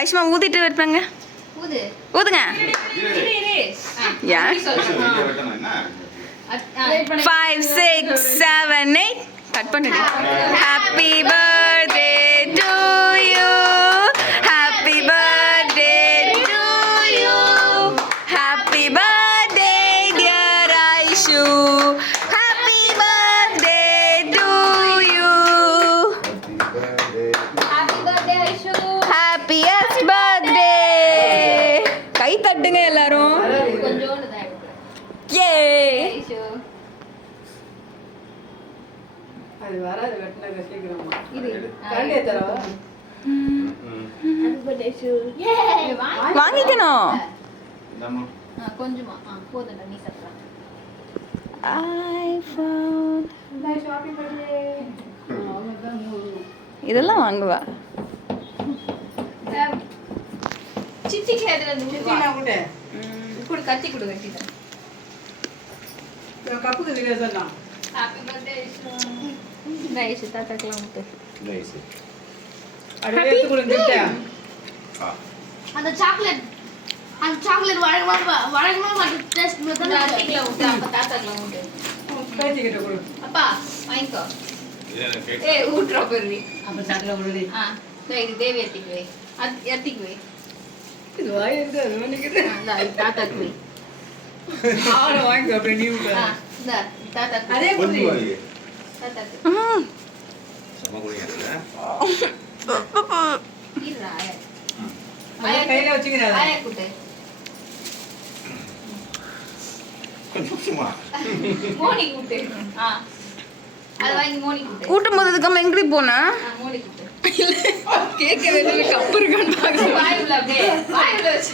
ஐஷ்மா ஊதிட்டு இருப்பாங்க. ஊதுங்க. யா 5 6 7 8 கட் பண்ணிடு. Happy birthday to you, happy birthday to you, happy birthday dear Aishu, happy birthday to you, happiest birthday. கை தட்டுங்க எல்லாரும். ஏ அது வராது வெட்டின சீக்கிரமா இது கரண்டியா தரவா வாங்கிக்கணும். கொஞ்சமா போதும்டா நீ சாப்பிடலாம். ஐஃபோன் ஷாப்பிங் பண்ணி இதெல்லாம் வாங்குவா. சித்தி கேட்கல சித்தினா கூட குடு கத்தி குடு கட்டிட்டேன். கப்புக்கு நீங்க சொன்னா ஹாப்பி பர்த்டே ஐஷு தாத்தாக்கலாம் முட்டு. அப்படியே எடுத்து அந்த சாக்லேட் வழங்கமா மாட்டேன் டேஸ்ட் மெத்தட் தாத்தாக்கலாம் முட்டு. அப்ப தாத்தாக்கலாம் முட்டு. பேசிக்கிட்ட கொடு அப்பா வாங்கிக்கோ. ஏய் ஊட்றா பெரிய. அப்ப சாக்லேட் கொடு. இது தேவி எடுத்துக்கு வை. எடுத்துக்கு வை. இது வாய் இருக்கு அது நினைக்குது. தாத்தாக்கு வை. ஆள வாங்கி அப்படியே நீ விடு. இந்த தாத்தாக்கு அதே கொடு. தாத்தாக்கு. இருடா ஆயா. அதை கையில வச்சுக்கிறாரு. ஆயா கூட்டு. மோனி கூட்டு. அது வாங்கி மோனி கூட்டு. கூட்டும் போது இதுக்கு எங்கடி போனா மோனி கூட்டு. கேட்க வேண்டிய கப்பு இருக்கான்னு வாயுல அப்படியே வாயுல வச்சு